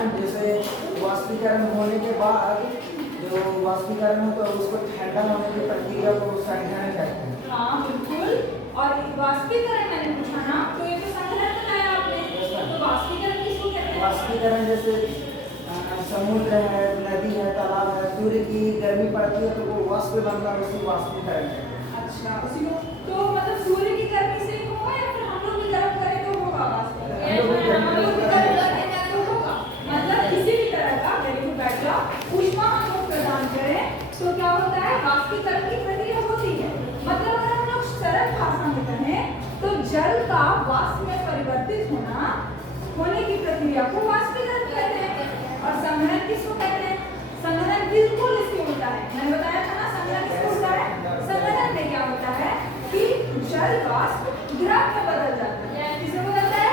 जैसे वाष्पीकरण होने के बाद जो वाष्पीकरण होता है उसको ठंडा होने की प्रक्रिया को संघनन कहते हैं। हाँ बिल्कुल। और वाष्पीकरण मैंने पूछा ना, तो ये तो संघनन बताया आपने, तो वाष्पीकरण किसको कहते हैं? वाष्पीकरण जैसे समुद्र है, नदी है, तालाब है, सूर्य की गर्मी पड़ती है तो वो वाष्प बनता है, उसी वाष्पीकरण है। अच्छा, उसी को तो मतलब सूर्य की गर्मी से होगा या फिर हम लोग भी गर्म करें तो होगा वाष्पीकरण? हम लोग भी गर्म करें तो होगा, मतलब किसी भी तरह का वेरी गुड बेटा ऊष्मा हम लोग प्रदान करें तो क्या होता है, वाष्पीकरण की प्रक्रिया होती है। मतलब अगर हम लोग सरल भाषा में कहें तो जल का वाष्प में परिवर्तित होने की प्रक्रिया को वाष्पीकरण कहते हैं। और संघनन किसको कहते हैं? संघनन बिल्कुल इसके उल्टा है। मैंने बताया था ना संघनन किसको उल्टा है। संघनन में क्या होता है कि जल वाष्प द्रव में बदल जाता है। किसमें बदलता है?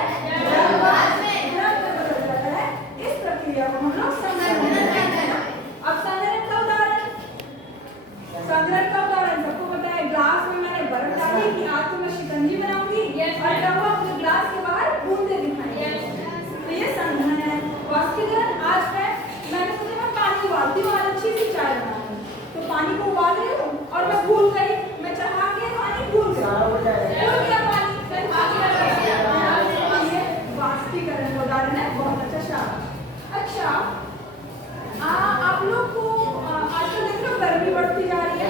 जल वाष्प द्रव में बदल जाता है। इस प्रक्रिया को हम लोग संघनन कहते हैं। अब संघनन का उदाहरण सबको पता है। ग्लास में मैंने बर्फ डाली कि आज तो मैं शिकंजी बनाऊंगी और तब मुझे ग्लास के बाहर बूंदे दिखाई, तो ये संघनन है। वाष्पीकरण आज मैंने सोचा मैं पानी उबालती हूँ, आज अच्छी सी चाय बनाऊंगी, तो पानी को उबाल रही हूँ और मैं भूल गई, मैं चढ़ा के पानी भूल गया पानी, ये वाष्पीकरण का उदाहरण है। बहुत अच्छा, शाबाश। अच्छा, आप लोग को आजकल देख लो गर्मी बढ़ती जा रही है।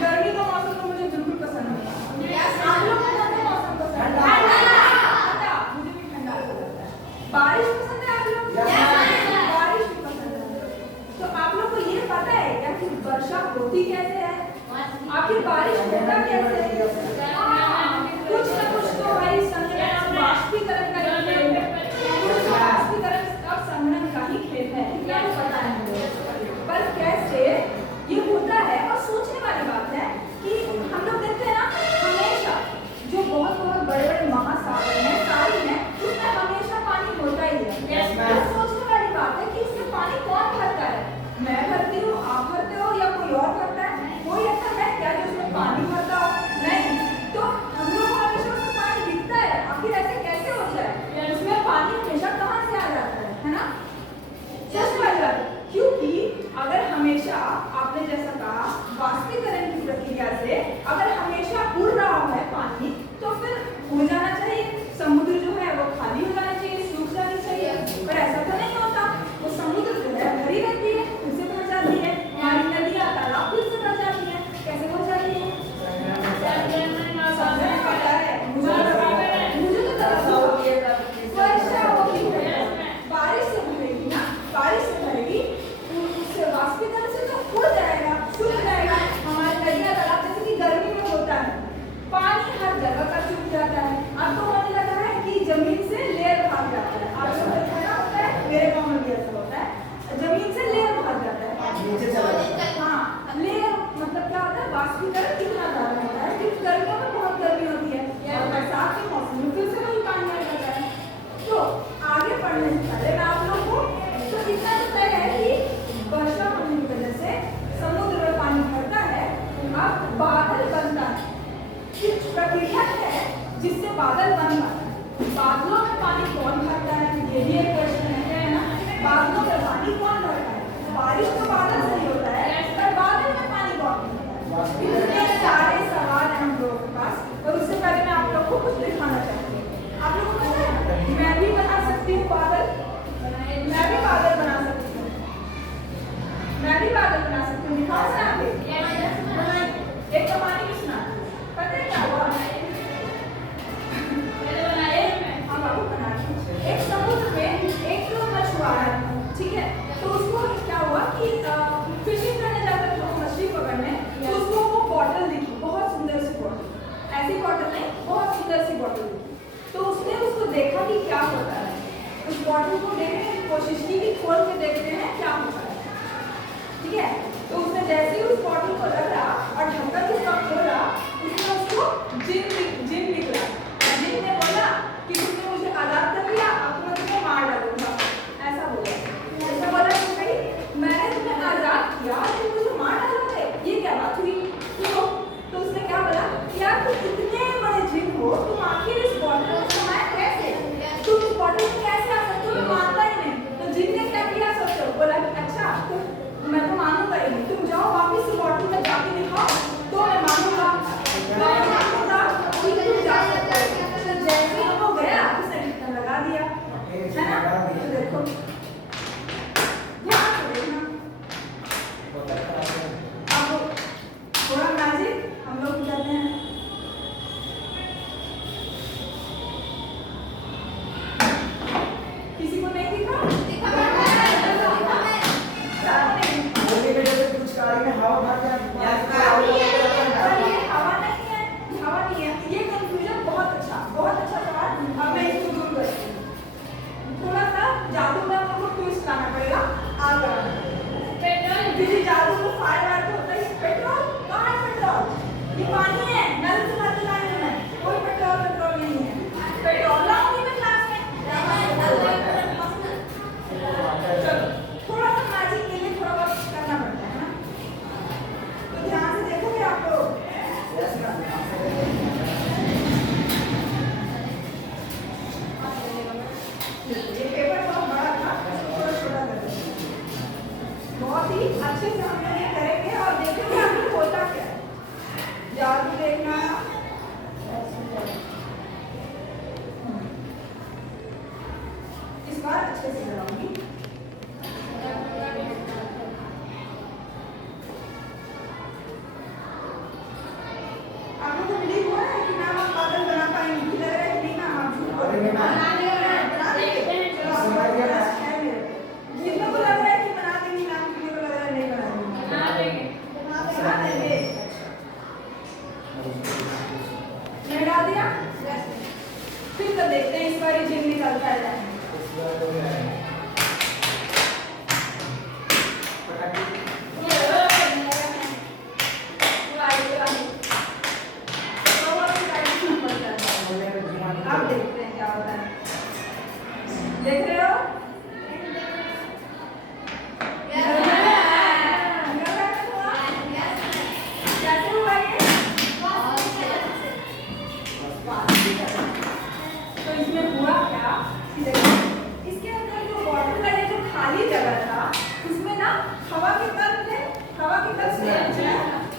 गर्मी का मौसम तो मुझे बिल्कुल पसंद नहीं है। आप लोग को कौन सा मौसम पसंद है? ठंडा। मुझे भी ठंडा लगता है। बारिश पसंद है आप लोग? बारिश भी पसंद है। तो आप लोग को ये पता है क्या कि वर्षा होती कैसे है? आखिर बारिश होता कैसे है? कुछ ना कुछ तो भाई संघनन वाष्पीकरण का ही खेल है। वाष्पीकरण अब संघनन का ही खेल है, क्या पता है मुझे। पर कैसे ये होता है, और सोचने वाली बात है कि हम लोग देखते हैं ना हमेशा जो बहुत बड़े बड़े महासागर हैं, सारी हैं, उसमें हमेशा पानी होता ही है। तो सोचने वाली बात है कि उसमें पानी कौन भरता है? मैं भरती हूँ, आप भरते हो, या कोई और भरता है? कोई ऐसा है क्या जो उसमें पानी भरता हो? नहीं। तो हम लोग को हमेशा उसमें पानी दिखता है, आखिर ऐसे कैसे हो जाए? उसमें पानी हमेशा कहाँ से आ जाता है ना? सोचने वाली बात है, क्योंकि अगर हमेशा आपने जैसा कहा वाष्पीकरण की प्रक्रिया से अगर हमेशा उड़ रहा है पानी, तो फिर हो जाना चाहिए समुद्र जो है वो खाली हो जाना चाहिए, सूख जानी चाहिए, पर ऐसा तो नहीं होता। वो समुद्र जो है भरी रहती है, फिर से भर जाती है, हमारी नदियां तालाब फिर से भर जाती है। कैसे भर जाती है? मुझे तो वर्षा होती है, बारिश से भरेगी ना, बारिश से भरेगी, उससे वाष्पीकरण से तो उड़ जाएगा, सूख जाएगा। हमारे नदियां तालाब जैसे कि गर्मी में होता है, पानी हर जगह का सूख जाता है। अब तो होने लगा है कि जमीन से लेयर भाग जाता है। आप लोगों को पता होता है, मेरे गाँव में भी ऐसा होता है, जमीन से लेयर भाग जाता है। हाँ, लेयर मतलब क्या होता है? वाष्पीकरण कितना ज्यादा होता है कि गर्मियों में बहुत गर्मी होती है और बरसात के मौसम में फिर से वही पानी आ जाता है। तो आगे बढ़ने से पहले मैं आप लोगों को तो इतना तो तय है कि वर्षा होने की वजह से समुद्र में पानी भरता है, अब बादल बनता है। कुछ प्रक्रिया है जिससे बादल बन पाता है। बादलों में पानी कौन भरता है? ये भी एक प्रश्न है ना। बादलों में पानी कौन भरता है? बारिश तो बादल से ही होता है, पर बादल में पानी कौन भरता है? इतने सारे सवाल हैं हम लोगों के पास, और उससे पहले मैं आप लोगों को कुछ दिखाना चाहती हूँ। आप लोगों को पता है मैं भी बना सकती हूँ बादल, मैं भी बादल बना सकती हूँ, मैं भी बादल बना सकती हूँ। दिखाओ ना आप एक कहानी भी सुना। पता है क्या हुआ? हाँ बाबू बना। एक समुद्र में एक मछुआरा था, ठीक है, तो उसको क्या हुआ कि फिशिंग करने जाता था, मछली पकड़ने, तो उसको वो बॉटल दिखी, बहुत सुंदर सी बॉटल, ऐसी बॉटल नहीं, बहुत सुंदर सी बॉटल दिखी। तो उसने उसको देखा कि क्या होता है, उस बॉटल को देखने की कोशिश की कि खोल के देखते हैं क्या होता है, ठीक है। तो उसने जैसे ही उस बॉटल को रखा और ढक्कन उसका खोला, उसने उसको जिन निकला। जिन ने बोला कि तुमने मुझे आजाद कर दिया, अब तो मैं तुम्हें मार डालूंगा, ऐसा बोला। ऐसा बोला कि भाई मैंने तुम्हें आजाद किया, तुम मुझे मार डालोगे, ये क्या बात हुई? तो उसने क्या बोला, यार तुम इतने बड़े जिन हो, तुम आखिर इस बॉटल में समाये कैसे? तुम इस बॉटल में कैसे आ सकते हो? मैं मानता ही नहीं। जाना पड़ेगा, आग लगाना पड़ेगा। किसी जादू को फायर वायर तो होता है। पेट्रोल कहाँ है? पेट्रोल ये पानी है, नल से भर के लाए हैं मैं, कोई पेट्रोल नहीं है। पेट्रोल लाऊंगी मैं क्लास में। चलो थोड़ा सा मैजिक के लिए थोड़ा बहुत करना पड़ता है ना, तो ध्यान से देखोगे आप लोग। ये पेपर बहुत बड़ा था, थोड़ा छोटा कर देंगे। बहुत ही अच्छे से हम लोग ये करेंगे और देखेंगे आखिर होता क्या है। जादू देखना इस बार अच्छे से कराऊंगी। आप लोग को बिलीव हो रहा है कि मैम आप बादल बना पाएंगे? लग रहा है कि नहीं मैम आप झूठ बोल रहे हैं? कितने को लग रहा है कि बना देंगी मैम, कितने को लग रहा है नहीं बना देंगी? बना देंगे। मैं डाल दिया, फिर तो देखते हैं इस बार ये जिम निकलता है। अब देखते हैं क्या होता है। देख रहे हो? कैसे हुआ ये? तो इसमें हुआ क्या कि देखो, इसके अंदर जो बॉटल का जो खाली जगह था उसमें ना हवा के कण थे। हवा के कण थे।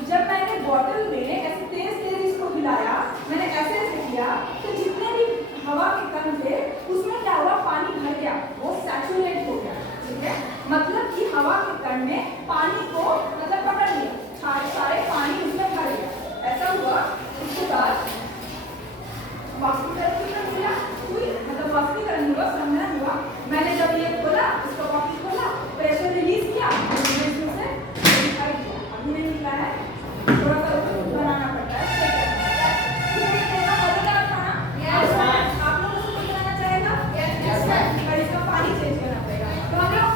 जब मैंने बॉटल में ऐसे तेज इसको हिलाया, मैंने ऐसे किया, तो जितने भी हवा के कण थे उसमें क्या हुआ? पानी भर गया, वो सैचुरेट हो गया। ठीक है, मतलब कि हवा के कण में पानी को मतलब पकड़ लिया, सारे पानी उसमें भर गया। ऐसा हुआ। उसके बाद वाष्पीकरण हुआ, मतलब वाष्पीकरण हुआ, संघनन हुआ। मैंने जब ये खोला, इसका बॉटल खोला, प्रेशर रिलीज किया, इसमें से निकाल दिया। अभी नहीं निकला है, थोड़ा सा बनाना पड़ता है। आप लोग उसको बनाना चाहेगा और इसका पानी चेंज करना पड़ेगा। तो हम लोग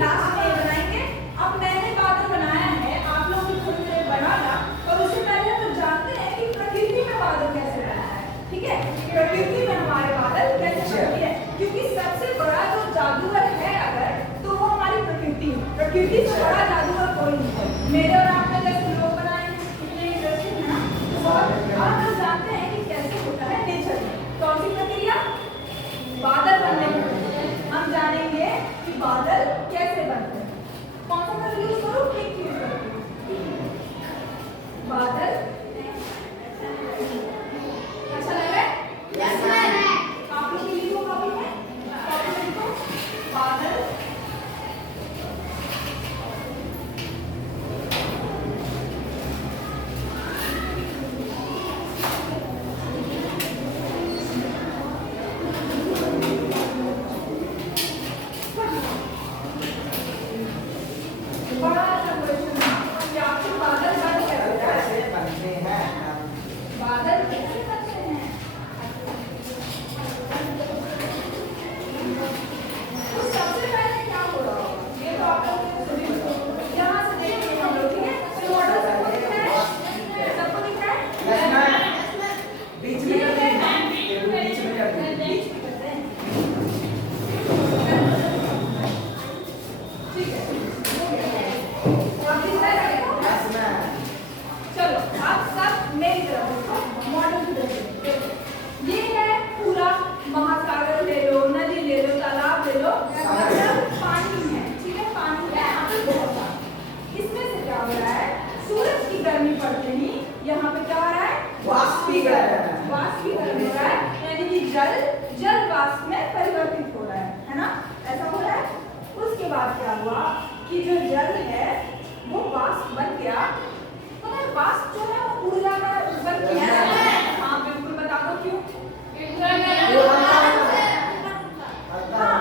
लास्ट में बनाएंगे। अब मैंने बादल बनाया है, आप लोग भी थोड़ी देर बनाना। और उससे पहले हम जानते हैं कि प्रकृति में बादल कैसे बनता है। ठीक है, प्रकृति में हमारे बादल कैसे बनती है, क्योंकि सबसे बड़ा जो जादूगर है अगर, तो वो हमारी प्रकृति है। प्रकृति से बड़ा जादूगर कोई नहीं है। मेरे और आप में जैसे लोग बनाए कितने इंटरेस्टिंग है ना, तो हम लोग जानते हैं कि कैसे होता है नेचर में। कौन सी प्रक्रिया? बादल बनने की। हम जानेंगे कि बादल कैसे बनते हैं। कौन सा कलर यूज करूँ? पिंक यूज करूँ। बादल अच्छा लग रहा है? Yes ma'am. आप लोग लिखो कॉपी में, कॉपी में लिखो बादल। बड़ा सा क्वेश्चन था कि आपके बादल बन कैसे बनते हैं? बादल कैसे बनते हैं? तो सबसे पहले क्या हो रहा होगा? ये तो आप लोग यहाँ से देखेंगे हम लोग। ठीक है, तो मॉडल सबको दिख रहा है? सबको दिख रहा है? बीच में कर देंगे, बीच में कर देंगे। बीच में करते हैं। ठीक है, हो गया। अब दिख रहा है आपको? Yes ma'am. चलो आप सब मेरी तरफ देखो, मॉडल की तरफ देखो। ये है पूरा महासागर ले लो, नदी ले लो, तालाब ले लो, मतलब पानी है। ठीक है, पानी है यहाँ पे बहुत सारा। इसमें से क्या हो रहा है? सूरज की गर्मी पड़ते ही यहाँ पे क्या हो रहा है? वाष्पीकरण। वाष्पीकरण हो रहा है, यानी कि जल वाष्प में परिवर्तित हो रहा है ना? ऐसा हो रहा है। उसके बाद क्या हुआ कि जो जल है वो वाष्प बन गया। मगर वाष्प जो है वो ऊर्जा का बन गया है। हाँ बिल्कुल, बता दो क्यों? हाँ,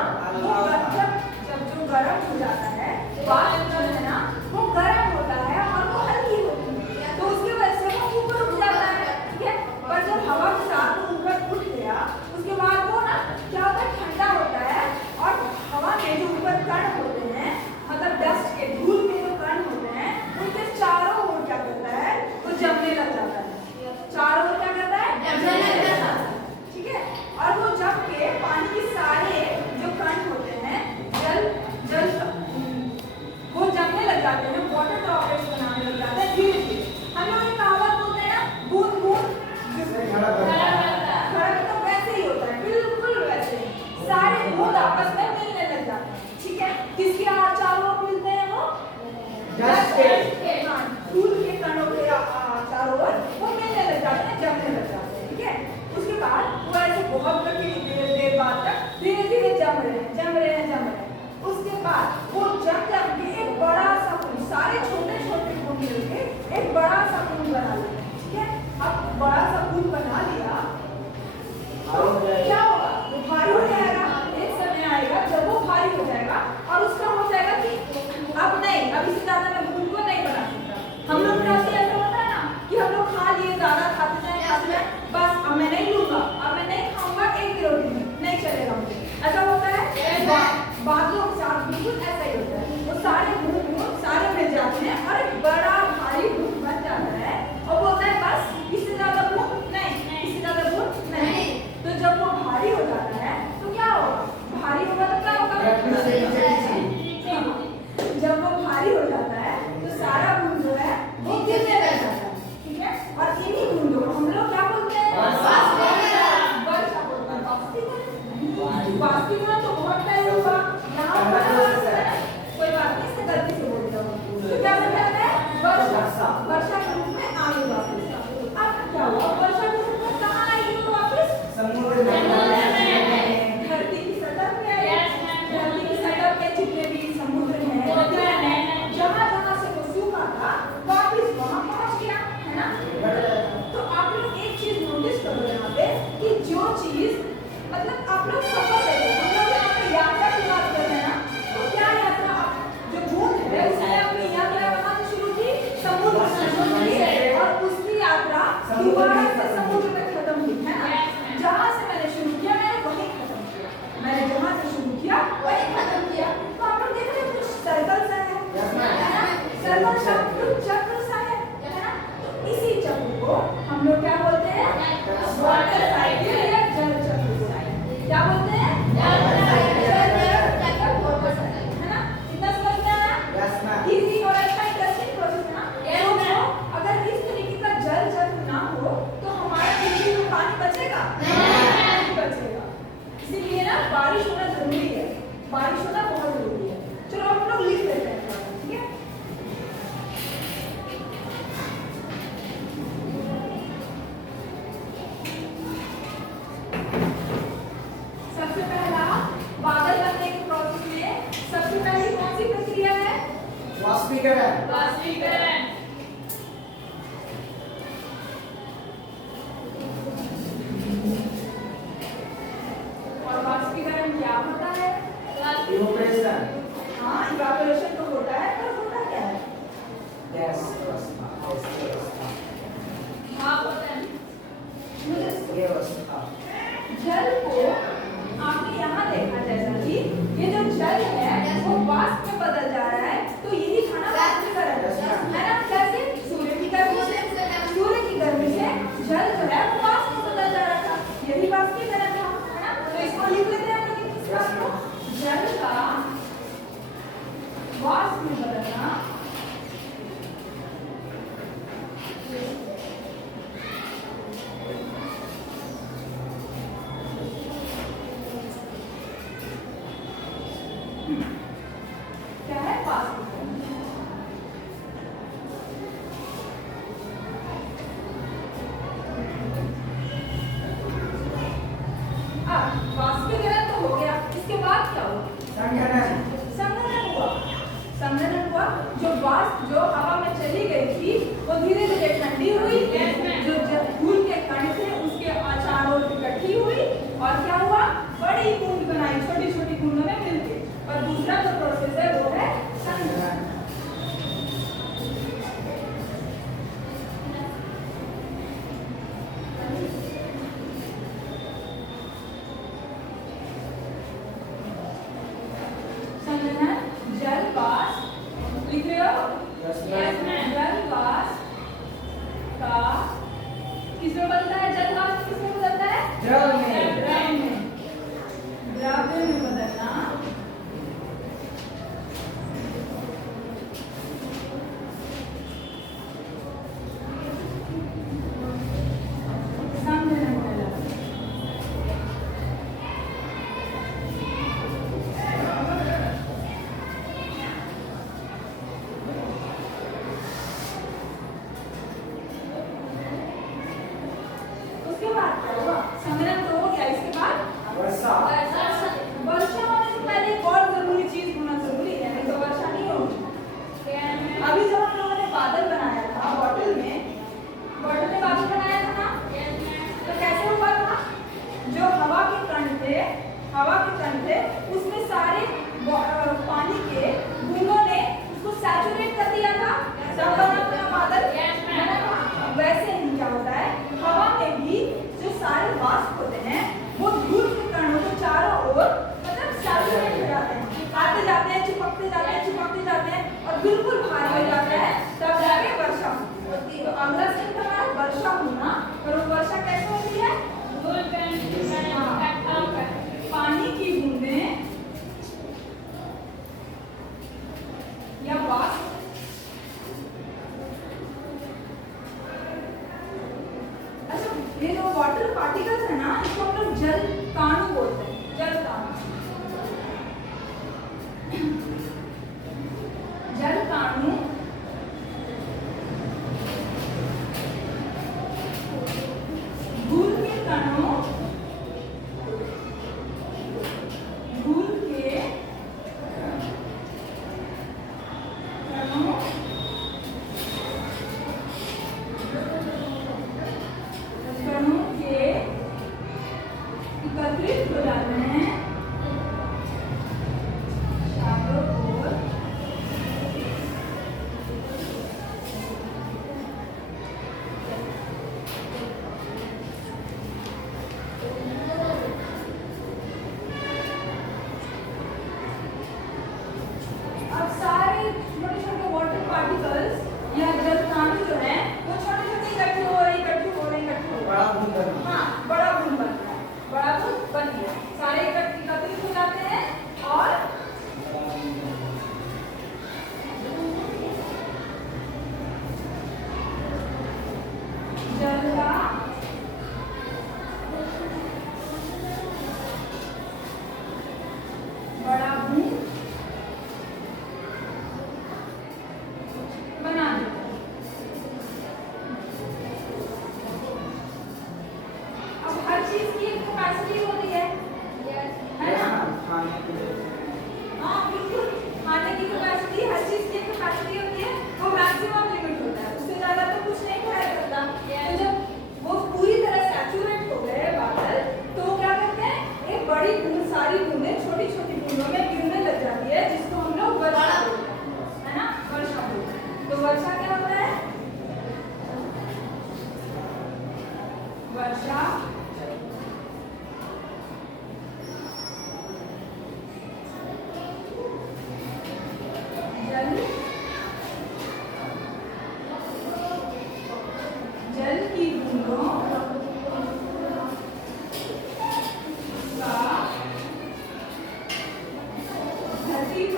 जब जो गर्म हो जाता है, वाष्प जो है ना वो गर्म होता है और वो हल्की होती है, तो उसकी वजह से वो ऊपर उठ जाता है। ठीक है, पर जब हवा के साथ वो ऊपर उठ गया, उसके बाद वो ना क्या होता है? ठंडा होता है और हवा में जो ऊपर कण बाद वो जम जम के एक बड़ा सा कुंड, सारे छोटे छोटे कुंड मिलके एक बड़ा सा कुंड बना लिया। ठीक है, अब बड़ा सा कुंड बना लिया तो क्या होगा, वो भारी हो जाएगा। एक समय आएगा जब वो भारी हो जाएगा और उसका हो जाएगा कि अब नहीं, अब इससे ज्यादा मैं कुंड को नहीं बना सकता। हम लोग का ऐसा होता है ना कि हम लोग खा लिए, ज्यादा खाते जाए, बस अब मैं नहीं लूंगा, अब मैं नहीं खाऊंगा, एक भी रोटी नहीं चलेगा मुझे, ऐसा होता है। बादलों के साथ बिल्कुल ऐसा ही होता है, वो सारे गुण सारे मिल जाते हैं और एक बड़ा भारी गुण बन जाता है और बोलता है बस इससे ज्यादा गुण नहीं, इससे ज्यादा गुण नहीं। तो जब वो भारी हो जाता है तो क्या होगा, भारी होगा तो क्या होगा, जब वो भारी हो जाता है तो सारा गुण जो है वो गिरने लग जाता है। ठीक है, और इन्हीं गुणों को हम लोग क्या बोलते हैं, वर्षा बोलते हैं। वाष्पीकरण तो बहुत पहले हुआ, यहाँ कोई बात नहीं, इससे गलती से बोल दिया तो क्या बोलते हैं, वर्षा। वर्षा के रूप में आई वापस। अब क्या हुआ, वर्षा के रूप में कहाँ आई वापस, समुद्र में, धरती की सतह पे आई। धरती की सतह पे जितने भी समुद्र हैं, जहाँ जहाँ से वो सूखा था वापस वहाँ पहुँच गया, है ना। तो आप लोग एक चीज नोटिस करो यहाँ पे कि जो चीज मतलब आप लोग सफर करें, हम लोग यहाँ पे यात्रा की बात कर रहे हैं ना, तो क्या यात्रा, जो भूत है उसने अपनी यात्रा कहाँ से शुरू की, समुद्र से, और उसकी यात्रा दोबारा से समुद्र में खत्म हुई, है ना। जहाँ से मैंने शुरू किया मैंने वहीं खत्म किया, मैंने जहाँ से शुरू किया वहीं खत्म किया। तो आप लोग देख रहे हैं कुछ सर्कल सा है ना, सर्कल सा कुछ चक्र सा है ना। तो इसी चक्र को हम लोग क्या बोलते हैं, वाटर साइकिल या जल चक्र। क्या बोलते हैं, है ना। इतना समझ में आया, इजी और अच्छा इंटरेस्टिंग प्रोसेस है ना। तो अगर इस तरीके का जल चक्र ना हो तो हमारा पृथ्वी में पानी बचेगा नहीं बचेगा। इसीलिए ना बारिश होना जरूरी है, बारिश होना बहुत जरूरी है। चलो हम लोग लिख लेते हैं, ठीक है। सबसे पहला बादल बनने के प्रोसेस में सबसे पहली कौन सी प्रक्रिया है, वाष्पीकरण। वाष्पीकरण। और वाष्पीकरण क्या होता है, इवेपोरेशन। हाँ, इवेपोरेशन तो होता है, पर होता क्या है, गैस भाप होता है। मुझे व्यवस्था। जल को आपने यहाँ देखा जैसा कि ये जो जल है वो वाष्प में बदल जा रहा है, तो यही खाना वाष्पीकरण है ना। कैसे, सूर्य की गर्मी से जल जो है वो वाष्प में बदल जा रहा था, यही वाष्पीकरण था, है ना। तो इसको लिख लेते हैं हम लोग इस बात को, जल का वाष्प में बदलना क्या है, वाष्पीकरण। अब वाष्पीकरण तो हो गया, इसके बाद क्या हुआ, संघनन। संघनन हुआ। संघनन हुआ, जो वाष्प जो हवा में चली गई थी वो धीरे धीरे ठंडी हुई, जो धूल के कण थे उसके चारों ओर इकट्ठी हुई और क्या हुआ, बड़ी बूंद बनाई छोटी छोटी बूंदों में मिलके। और दूसरा जो प्रोसेस है वो है संघनन। संघनन, जल वाष्प, लिख रहे हो, जल वाष्प का किसमें बदलता है, जल वाष्प किसमें बदलता है, द्रव में। द्रव्य में बदलना। संघनन कहलाता है। उसके बाद क्या हुआ, संघनन तो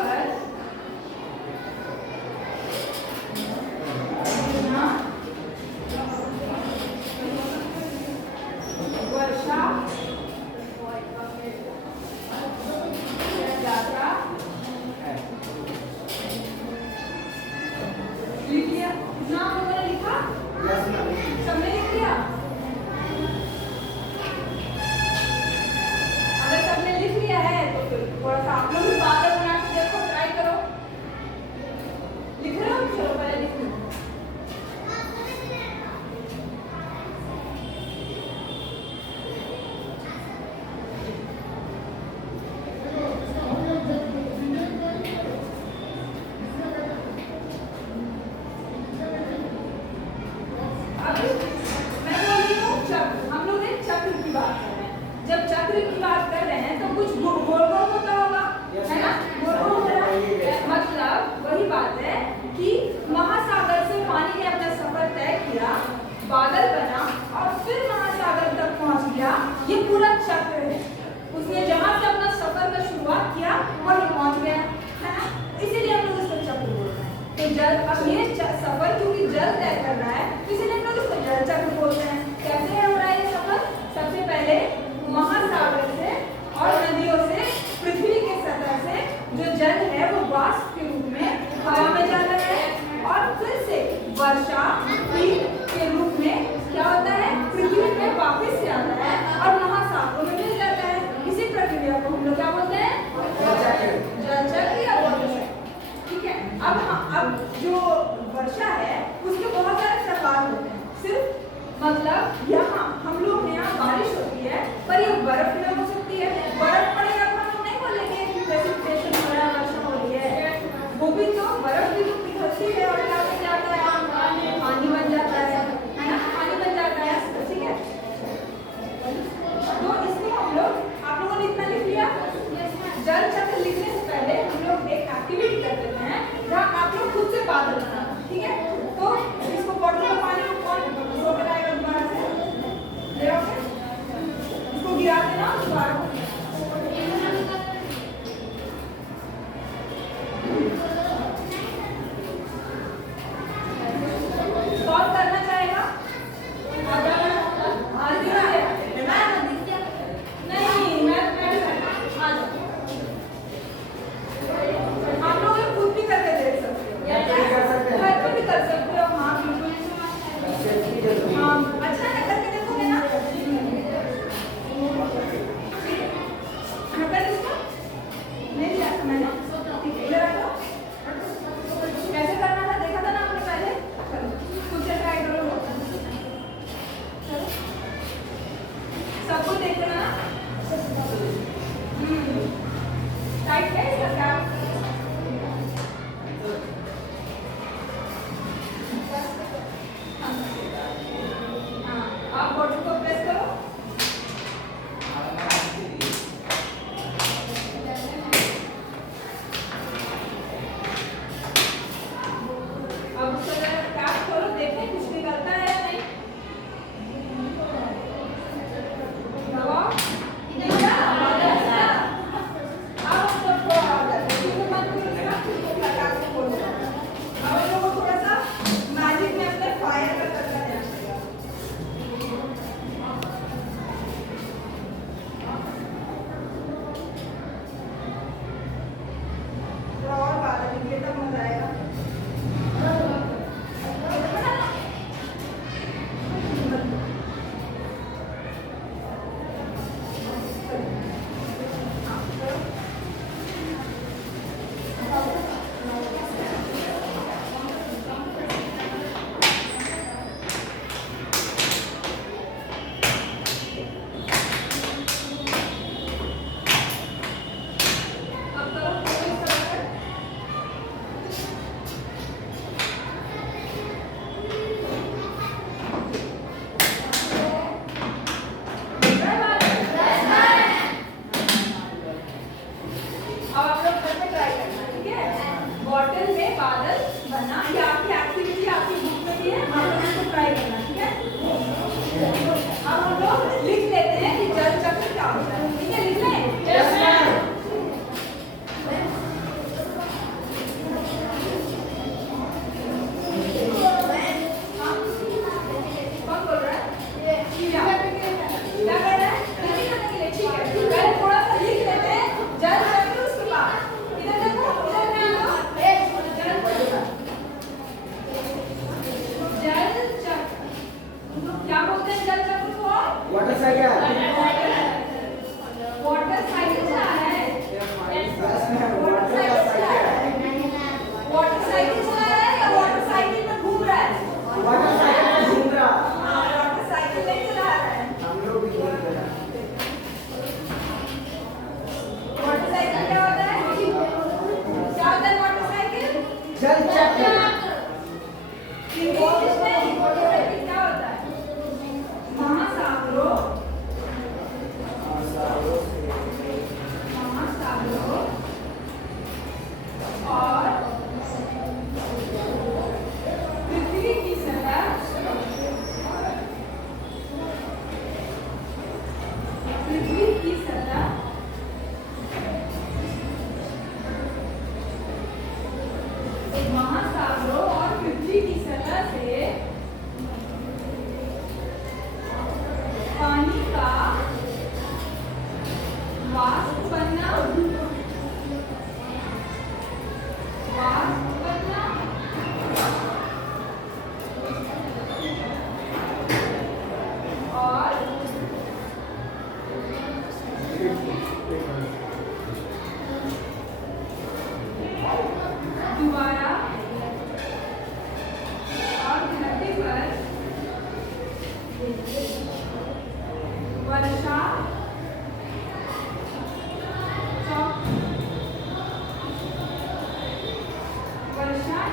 पर गिरना, वर्षा, यात्रा, लिख लिया? कितना आप लोगों ने लिखा? सबने लिख लिया? अगर सबने लिख लिया है तो फिर थोड़ा सा आप लोग भी बादल बना के देखो, ट्राई करो। लिख रहे हो? चलो पहले लिख लो। अभी मैं बोल रही हूँ चक्र, हम लोग एक चक्र की बात कर रहे हैं। जब चक्र की बात कर रहे हैं तो कुछ गोल गोल होता होगा, है ना? गोल गोल हो रहा है, मतलब वही बात है कि महासागर से पानी ने अपना सफर तय किया, बादल बना और फिर महासागर तक पहुंच गया। ये पूरा चक्र है। उसने जहां से अपना सफर का शुरुआत किया वहीं पहुंच गया, है ना? इसीलिए हम लोग इसको चक्र बोल रहे हैं। तो जल, अब ये सफर क्योंकि जल तय कर रहा है इसीलिए हम लोग इसको जल चक्र बोलते हैं। कैसे हो रहा है ये सफर? सबसे पहले महासागर से और नदियों से पृथ्वी के सतह से जो जल है वो वाष्प के रूप में हवा में जाता है और फिर से वर्षा के रूप में क्या होता है, पृथ्वी पे वापस से आता है और महासागरों में मिल जाता है। इसी प्रक्रिया को हम लोग क्या बोलते हैं? जल चक्र या वाटर चक्र। ठीक है। अब जो वर्षा है उसके बहुत सारे प्रकार होते हैं। सिर्फ मतलब यहाँ हम लोग के यहाँ बारिश होती है पर ये बर्फ में हो सकती है। बर्फ पड़ेगा तो हम लोग नहीं बोलेंगे कि प्रेसिपिटेशन हो रहा है, वर्षा हो रही है। वो भी तो बर्फ भी तो पिघलती है और क्या बन जाता है, पानी बन जाता है ना? पानी बन जाता है। ठीक है। तो इसमें हम लोग, आप लोगों ने इतना लिख लिया? जल चक्र लिखने से पहले हम लोग एक एक्टिविटी कर लेते हैं जहाँ आप लोग खुद से बात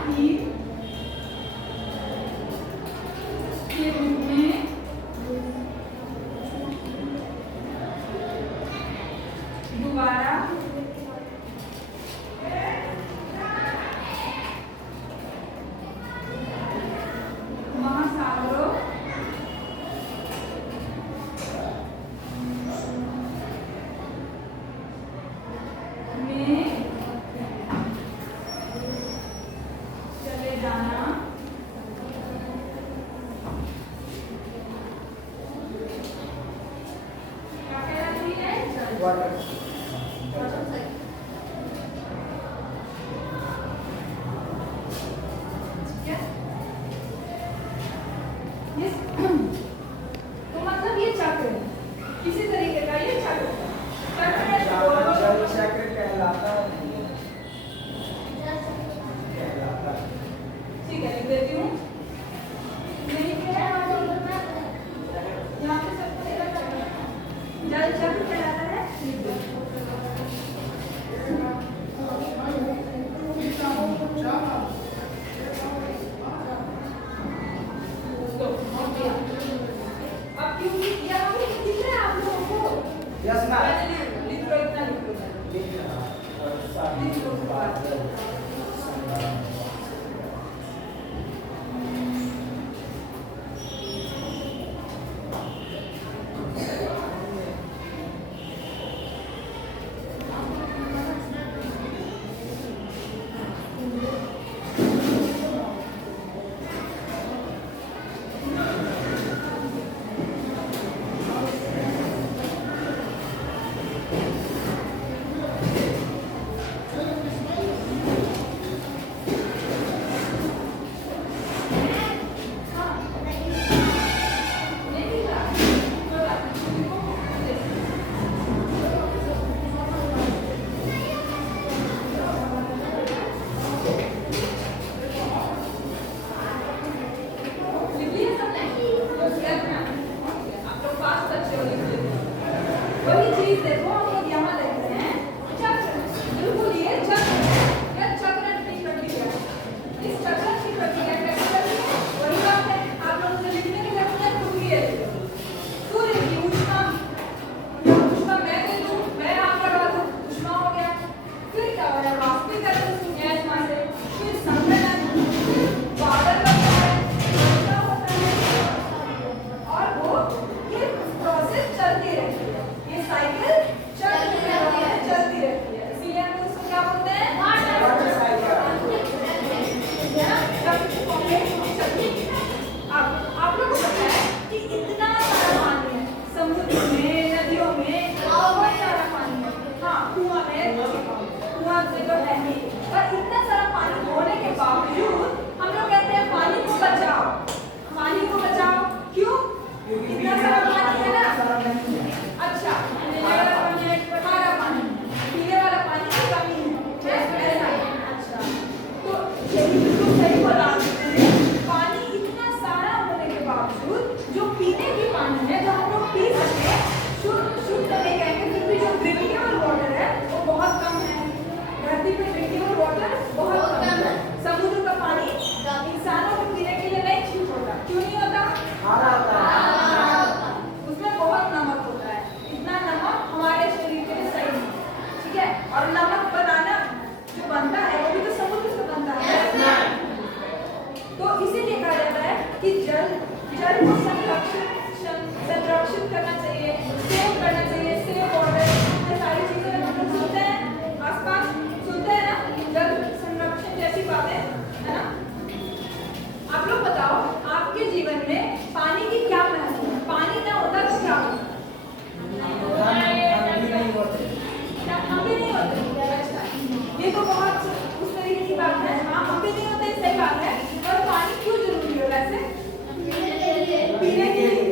आखिर के रूप में दोबारा महासागरों में चले जाना क्या कह रही है? Water Yes. तो मतलब ये चक्र किसी तरीके का ये चक्र जल चक्र कहलाता है। ठीक है, लिख देती हूँ। नहीं कह रहा है यहाँ पे सबको जल चक्र कहलाता है। लिख दो। अब क्योंकि यहाँ पे दिख रहा है आप लोगों को? Yes ma'am. लिख लो, इतना लिख लो। वही चीज देखो हम लोग यहाँ देख रहे हैं चक्र, बिल्कुल ये चक्र या चक्र की प्रक्रिया। इस चक्र की प्रक्रिया कैसे करती है? वही बात है, आप लोगों को लिखने की जरूरत है, खुद ही है। सूर्य की ऊष्मा, ऊष्मा मैं दे दूं, मैं आप लगा दूं, ऊष्मा हो गया। फिर क्या हो रहा है? वाष्पीकरण गैस में से, फिर संघनन, बादल बनता है, वर्षा होता है, और वो ये प्रोसेस चलती रहती है। ये साइकिल चलती रहती है, इसीलिए हम उसको क्या बोलते हैं? Water cycle. अब आप लोगों को पता है कि इतना सारा पानी है समुद्र में, नदियों में, बहुत सारा पानी है। हाँ, कुआं में, कुआं से तो है ही। पर इतना सारा पानी होने के बावजूद हम लोग कहते हैं पानी को बचाओ, पानी को बचाओ। क्यों? इतना सारा पानी है ना। अच्छा, खारा पानी, पीने वाला पानी की कमी है, ऐसा है। अच्छा, तो यही बिल्कुल सही बोला आपने। पानी इतना सारा होने के बावजूद जो पीने की पानी है, जो हम लोग पी सकते हैं, शुद्ध नहीं कहेंगे, फिर भी जो ड्रिंकेबल वाटर है वो बहुत कम है। धरती पे ड्रिंकेबल वाटर बहुत कम है। समुद्र का पानी इंसानों को पीने के लिए नहीं ठीक होता। क्यों नहीं होता? खारा होता है। उसमें बहुत नमक होता है। इतना नमक हमारे शरीर के लिए सही नहीं, ठीक है? और नमक बनाना जो बनता है वो भी तो समुद्र से बनता है। तो इसीलिए कहा जाता है कि जल को संरक्षित करना चाहिए, सेव करना चाहिए, सेव वाटर। ये सारी चीजें हम लोग सुनते हैं, आसपास सुनते हैं ना, जल संरक्षण जैसी बातें, है ना? आप लोग बताओ, आपके जीवन में पानी की क्या महत्व है? पानी ना होता तो क्या होता? हम भी नहीं होते। अच्छा, ये तो बहुत उस तरीके की बात है। हाँ, हम भी नहीं होते, सही बात है। और पानी क्यों जरूरी है वैसे? पीने के लिए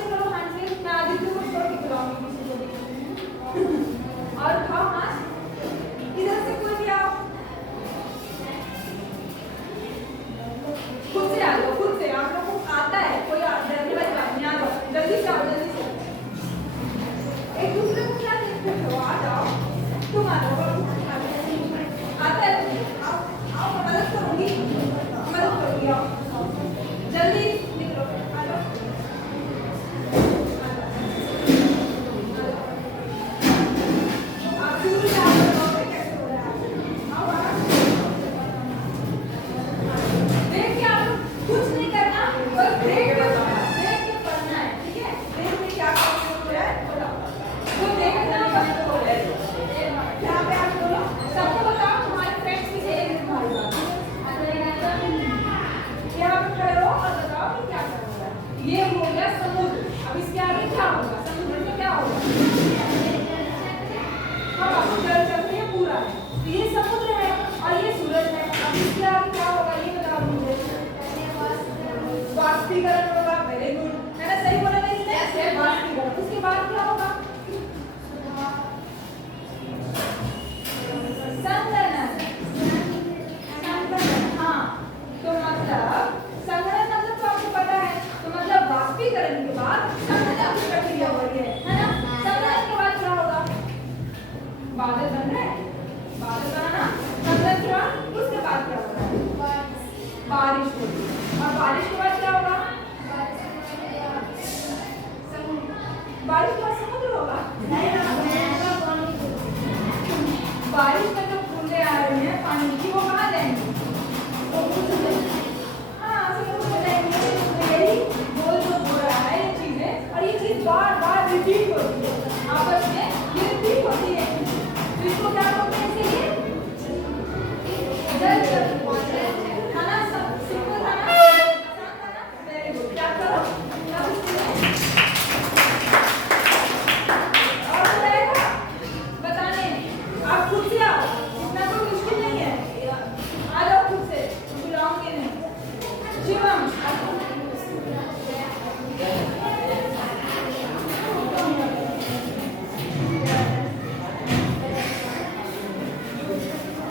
से करो हैंडशेक। मैं आदित्य को छोड़ के खिलाऊंगी किसी को भी। और उठाओ हाथ। इधर से कोई भी आओ। खुद से आ जाओ, खुद से। आप लोगों को आता है, कोई डरने वाली बात नहीं। आ जाओ, जल्दी से आओ, जल्दी से। एक दूसरे को क्या देखते हो? आ जाओ, तुम आ जाओ। आता है तुम्हें? आओ आओ, मैं मदद करूंगी, मदद करूंगी। आओ जल्दी निकलो, आ जाओ। आप शुरू से आओ, बताओ कैसे हो रहा है। आओ आओ, देख के आप कुछ नहीं करना, बस देख के पढ़ना है, ठीक है? देख के क्या हो रहा है बताओ। तो देखना बस हो रहा है। यहाँ पे आप बोलो, सबको बताओ तुम्हारे फ्रेंड्स किसे एक तुम्हारी बात। यहाँ पे खड़े हो और बताओ कि क्या कर रहा है। ये हो गया समुद्र। अब इसके आगे क्या होगा? समुद्र में क्या होगा? हम आपको जल चलते हैं पूरा है। तो ये समुद्र है और ये सूरज है। अब इसके आगे क्या होगा ये बताओ मुझे। वाष्पीकरण होगा। वेरी गुड, मैंने सही बोला नहीं? वाष्पीकरण। उसके बाद क्या होगा? संघनन। संघनन, हाँ। तो मतलब संघनन मतलब तो आपको पता है। तो मतलब वाष्पीकरण के बाद संघनन की प्रक्रिया हो रही है ना? संघनन के बाद क्या होगा? बादल बन रहे हैं, बादल बनाना। संघनन के बाद उसके बाद क्या होगा? बारिश होगी। और बारिश के बाद क्या होगा? बारिश के बाद समुद्र होगा। बारिश में जो बूंदे आ रही हैं पानी की, वो कहाँ जाएंगी? हाँ, समुद्र में जाएंगे। यही गोल जो हो रहा है ये चीजें, और ये चीज बार बार रिपीट होती है आपस में, ये रिपीट होती है। तो इसको क्या बोलते हैं? इसीलिए जल चक्र। है ना? सब सिंपल था ना? आसान था ना? Very good. क्या करो?